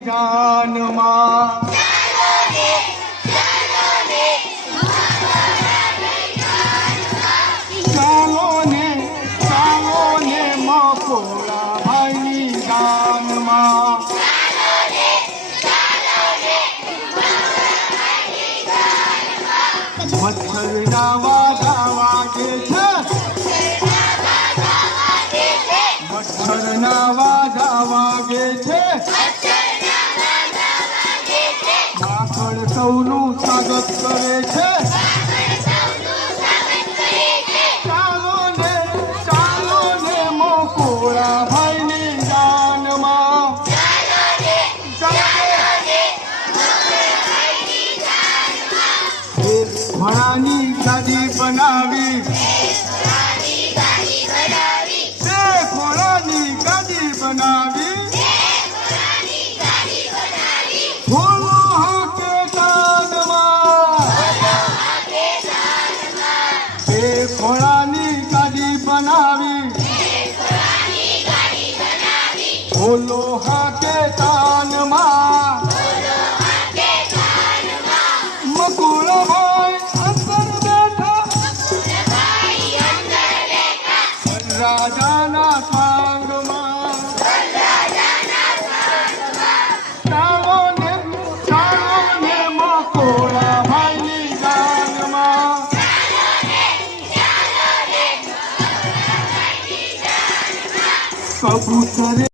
જાનમાં ચાલો ને મકોડા ભાઈની જાનમાં મચ્છરના વાગા વાગે છે મચ્છરના વાગા વાગે છે માખણ સૌનું સ્વાગત કરે છે ચાલો ને મકોડા ભાઈની જાનમાં ઘોડાની ગાડી બનાવી ઘોડાની ગાડી બનાવી ઘોડો હાકે જાનમાં ઘોડાની ગાડી બનાવી ઘોડો હાકે જાનમાં મકોડા ભાઈ રાજાના સાંગમાં ચાલો ને મકોડા ભાઈની જાનમાં કબૂતરે